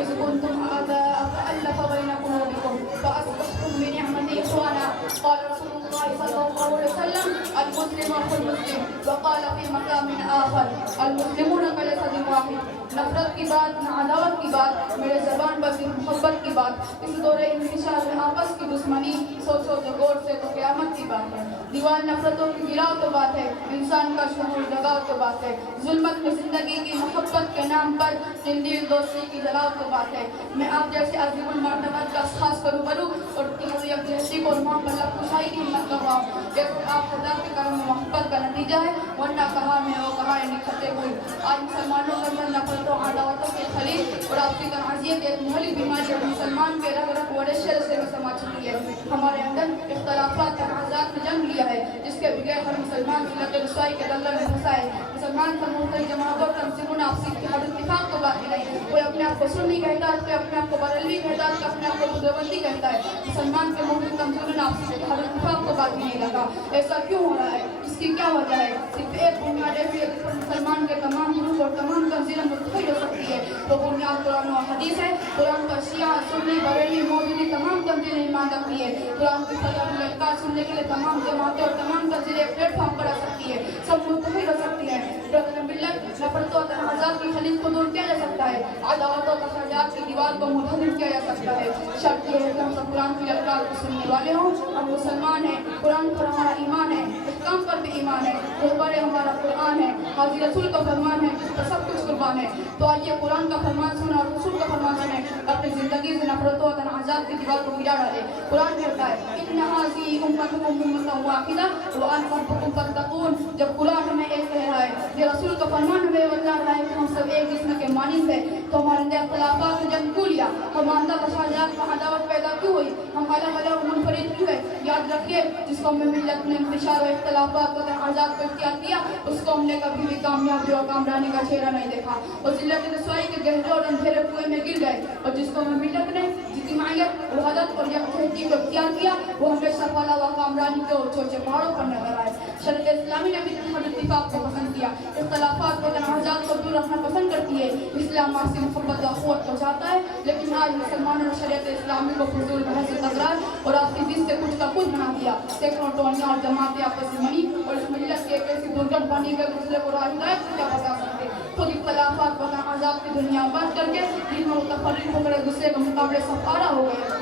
إذ كنتم أعداء فألف بين قلوبكم فأصبحتم بنعمته إخوانا. قال رسول الله صلى الله عليه وسلم المسلم أخو المسلم. وقال في مقام آخر المسلمون كجسد واحد. نفرت کی بات نہ عداوت کی بات، میرے زبان پر صرف محبت کی بات. اس دور انتشار میں آپس کی دشمنی سوچو تو غور سے تو قیامت کی بات ہے. دیوار نفرتوں کی گراؤ تو بات ہے، انسان کا شعور جگاؤ تو بات ہے. ظلمت میں زندگی کی محبت کے نام پر دل دوستی کی جلاؤ تو بات ہے. میں آپ جیسے عظیم المرتبت کا خاص کروں بلوں اور یکجہتی کو وہاں پر لفظائی کی ہمت کرواؤں. یہ آپ خدا کے کرم و محبت کا نتیجہ ہے، ورنہ کہاں میں وہ کہاں نکھتے ہوئے. آج مسلمانوں کے اندر نفرتوں عداوتوں کے خلیج اور آپسی تنازعات ایک مہلک بیماری اور مسلمان کے رگ رگ بڑے شر سے سما چکی ہے. ہمارے اندر اختلافات تنازعات میں جنگ لیا ہے جس کے بغیر ہر مسلمان ذلت رسوائی کے دلدل میں پھنسا ہے. مسلمان کا مختلف جماعتوں اور تنظیموں نے آپسی اتحاد اتفاق کو باقی نہیں. کوئی اپنے آپ کو سنی کہتا ہے، کوئی اپنے آپ کو بریلوی کہتا ہے، کوئی اپنے آپ کو دیوبندی کہتا ہے. مسلمان کے مختلف تنظیموں نے آپسی اتحاد اتفاق کو باقی نہیں لگا. ایسا کیوں ہو رہا ہے؟ اس کی کیا وجہ ہے؟ صرف ایک بنیاد ایسی ہے جس پر مسلمان کے تمام گروپ اور تمام تنظیمیں متحد ہو سکتی ہے. وہ بنیاد قرآن و حدیث ہے. قرآن پر شیعہ، سنی، بریلوی، مودودی تمام تنظیمیں ایمان رکھتی ہے. قرآن کی فضائل الکار سننے کے لیے تمام جماعتیں اور تمام تنظیمیں ایک پلیٹ فارم پر آ سکتی ہے. سب متحد ہو سکتی ہیں. ملت نفرتوں اور تنازعات کی خلیج کو دور کیا جا سکتا ہے. عداوتوں اور تشدد کی دیوار کو منہدم کیا جا سکتا ہے. شرط یہ ہے کہ ہم سب قرآن کی الکار کو سننے والے ہوں. ہم مسلمان ہیں، قرآن پر ہمارا ایمان ہے، احکام پر بھی ایمان ہے. رہبر ہمارا قرآن ہے، حاضر رسول کا فرمان ہے جس پر سب کچھ قربان ہے. تو آئیے قرآن کا فرمان سنیں اور رسول کا فرمان سنیں. اپنی زندگی سے نفرتوں اور تنازعات کی دیوار کو گرا ڈالے. قرآن کہتا ہے ان هذه امتكم امة واحدة وانا ربكم فاتقون. جب قرآن ہمیں ایک کہہ رہا ہے، یہ رسول کا فرمان ہمیں بتا رہا ہے کہ ہم سب ایک جسم کے مانند ہیں، تو ہمارے اندر اختلافات نے جنم کیوں لیا؟ ہمارے اندر تشدد میں عداوت پیدا کیوں ہوئی؟ ہم الگ الگ منفرد کیوں ہیں؟ یاد رکھیے جس قوم میں ملت نے انتشار و اختلافات و تنازعات کو اختیار کیا اس قوم نے کبھی بھی کامیابی اور کامرانی کا چہرہ نہیں دیکھا. وہ ذلت رسوائی کے گہرے اور اندھیرے کنویں میں گر گئے. اور جس قوم میں ملت نے اجتماعیت، وحدت اور یکجہتی کو اختیار کیا وہ ہمیشہ فلاح و کامرانی کے اونچے پہاڑوں پر نظر آئے. شریعت اسلامی نے بھی اتفاق کو پسند کیا، اختلافات و تنازعات کو دور رکھنا پسند کرتی ہے. اسلام آپ سے محبت و اخوت کو چاہتا ہے، لیکن آج مسلمانوں نے شریعت اسلامی کو فضول بحث و تکرار اور آپ کی بیچ سے کچھ کا کچھ بنا دیا. سینکڑوں ٹولیاں اور جماعتیں آپس میں ملی اور اس ملت کی ایک ایسی درگٹ بنی گئی دوسرے کو راہ ہدایت کیا بتا سکتے. خود اختلافات و تنازعات کی دنیا بند کر کے دین میں متفرق ہو کر ایک دوسرے کے مقابلے سفارہ ہو گئے.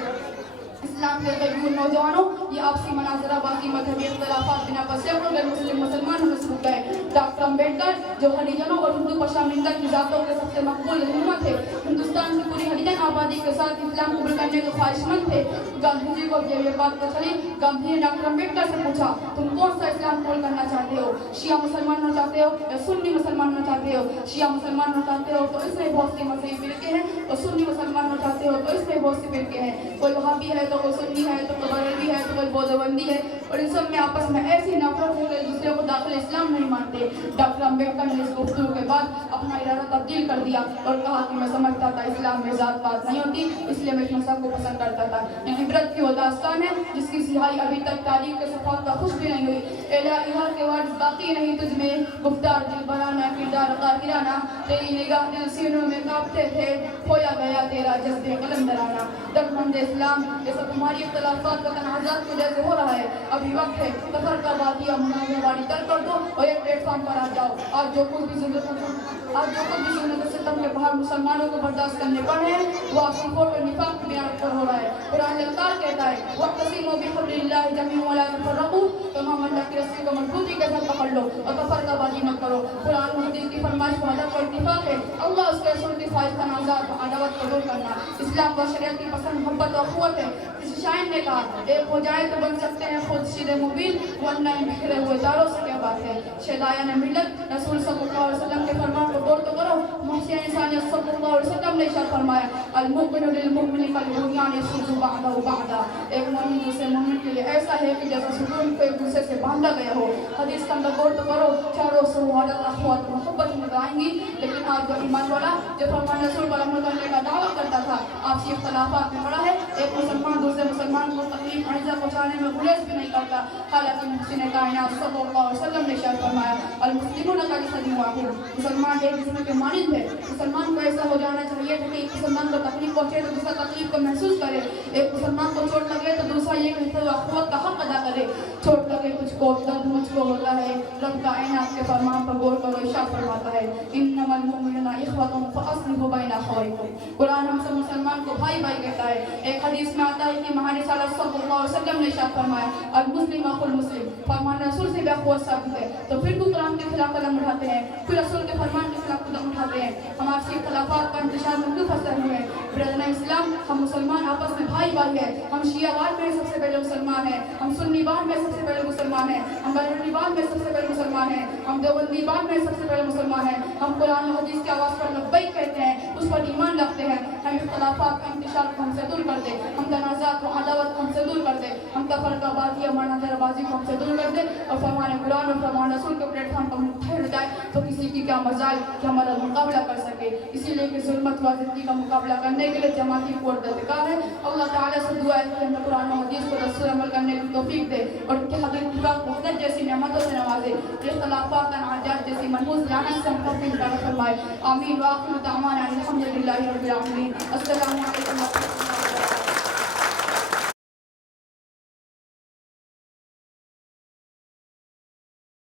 اسلام کے غیور نوجوانوں یہ آپسی مناظرہ باقی مذہبی اختلافات بنا پر سینکڑوں غیر مسلم مسلمان ہمیں سلوک گئے. ڈاکٹر امبیڈکر جو ہریجنوں اور ہندو پشامندہ کی ذاتوں کے سب سے مقبول رہنما تھے، ہندوستان کی پوری ہریجن آبادی کے ساتھ اسلام قبول کرنے کے خواہش مند تھے. گاندھی جی کو یہ بات پتہ چلی. گاندھی نے ڈاکٹر امبیڈکر سے پوچھا تم کون سا اسلام قبول کرنا چاہتے ہو؟ شیعہ مسلمان ہونا چاہتے ہو یا سنی مسلمان ہونا چاہتے ہو؟ شیعہ مسلمان ہونا چاہتے ہو تو اس میں بہت سی مذہبی فرقے ہیں، اور سنی مسلمان ہونا چاہتے ہو تو اس میں بہت سی فرقے ہیں. کوئی وہابی ہے تو کوئی سنی ہے تو کوئی بریلوی ہے تو کوئی بودوبندی ہے، اور ان سب میں آپس میں ایسی نفرت ہے کہ دوسرے کو داخل اسلام نہیں مانتے. ڈاکٹر امبیڈکر نے اس گفتگو کے بعد اپنا ارادہ تبدیل کر دیا اور کہا کہ میں سمجھتا تھا اسلام میں ذات پات نہیں ہوتی، اس لیے میں تم سب کو پسند کرتا تھا. یہ عبرت کی وہ داستان ہے جس کی سیاہی ابھی تک تاریخ کے صفحات کا خوش بھی نہیں ہوئی. الہ کے وارث باقی نہیں تجھ میں، گفتار دل بھرانا، کردار قاہرانہ، تیری نگاہ دل سینوں میں کانپتے تھے، کھویا گیا تیرا جذبے قلندرانہ. درمند اسلام یہ سب ہماری اختلافات و تنازعات کی وجہ سے ہو رہا ہے. ابھی وقت ہے تفرقہ بازی اور منازعہ باری ترک کر دو اور ایک پلیٹ فارم پر آ جاؤ. آج جو کچھ بھی ظلم و ستم کے باہر مسلمانوں کو برداشت کرنے پڑے ہیں وہ آپ کی فوٹو نفاق کی بنا پر ہو رہا ہے. قرآن الکار کہتا ہے وَاعْتَصِمُوا بِحَبْلِ اللَّهِ جَمِيعًا وَلَا تَفَرَّقُوا. تمام اللہ کی رسی کو مضبوطی کے ساتھ پکڑ لو اور تفرقہ بازی مت کرو. قرآن و حدیث کی فرمائش وحدت اور اتفاق ہے. اللہ اس کے رسول کی خواہش تنازعات و عداوت کو دور کرنا. اسلام و شریعت کی پسند محبت اور قوت ہے. کسی شاعر نے کہا ایک ہو جائے تو بن سکتے ہیں خود شیر مبین، ورنہ ان بکھرے ہوئے تاروں سے کیا بات ہے. شہدایان ملت رسول صلی اللہ علیہ وسلم کے فرمان کو غور تو کرو. محسن انسانیت صلی اللہ علیہ وسلم نے ارشاد فرمایا المؤمن للمؤمن کالبنیان المؤمنان يشد بعضه بعضا. ایک مومن دوسرے مومن کے لیے ایسا ہے کہ جیسا ستون کو ایک دوسرے سے باندھا گیا ہو. حدیث کا اندر غور تو کرو, چاروں سوال اخوات محبت میں آئیں گی, لیکن آپ جو ایمان والا جو فرمان رسول پر عمل کرنے کا دعویٰ کرتا تھا, آپ سے اختلافات میں پڑا ہے. ایک مسلمان دوسرے مسلمان کو تکلیف اعزا پہنچانے میں گریز بھی نہیں کرتا, حالانکہ محسن کائنات صلی اللہ علیہ وسلم نے ارشاد فرمایا المسلمون کجسد واحد, مسلمان ایک دوسرے کے مانند ہے. مسلمان کو ایسا ہو جانا چاہیے کہ ایک مسلمان کو تکلیف پہنچے تو دوسرا تکلیف کو محسوس کرے, ایک مسلمان کو چوٹ لگے تو دوسرا یہ کہتے ہوئے اخوت کا حق ادا کرے. چوٹ لگے تجھ کو, درد مجھ کو ہوتا ہے, رب کا آپ کے فرمان پر غور کرو. ارشاد فرماتا ہے انما المؤمنون اخوة فاصلحوا بین اخویکم. قرآن ہم سب مسلمان کو بھائی بھائی کہتا ہے. ایک حدیث میں آتا ہے کہ مہانی صلی اللہ علیہ وسلم نے ارشاد فرمایا المسلم اخو المسلم, فرمان رسول سے بھی اخوت ثابت ہے. تو پھر بھی قرآن کے خلاف قدم اٹھاتے ہیں, پھر رسول کے فرمان کے خلاف قدم اٹھاتے ہیں. ہم آپ سے اختلافات کا انتشار میں کیوں پھنسے ہوئے ہیں؟ برادران اسلام, ہم مسلمان آپس میں بھائی بھائی ہیں. ہم شیعہ واد میں سب سے پہلے مسلمان ہیں, ہم سنی واد میں سب سے پہلے مسلمان ہیں, ہم بریلوی واد میں سب سے پہلے مسلمان ہیں, ہم دیوبندی واد میں سب سے پہلے مسلمان ہیں. ہم قرآن و حدیث کی آواز پر لبیک کہتے ہیں, اس پر ایمان رکھتے ہیں. ہم اختلافات کا انتشار کو ہم سے دور کر دیں, ہم تنازعات و عداوت کو ہم سے دور کر دیں, ہم تفرقہ بازی اور مناظرہ بازی کو ہم سے دور کر دیں, اور فرمان قرآن اور فرمان رسول کے پلیٹ فارم پر ہم ٹھہر جائے تو کسی کی کیا مزال کہ ہمارا مقابلہ کر سکے. اسی لیے کہ ظلمت و زندگی کا مقابلہ کرنے کے لیے جماعتی قوت درکار ہے. اللہ تعالیٰ سے دعا ہے کہ ہمیں قرآن و حدیث کو دستور عمل کرنے کی توفیق دے, اور ان کے حضرت اتفاق وحدت جیسی نعمتوں سے نوازے, اختلافات انعاجات جیسی منحوس لعنت سے ہم کو اپنی طرف فرمائے. آمین. وآخر دعوانا الحمد للہ رب العالمین. السلام علیکم و رحمۃ اللہ.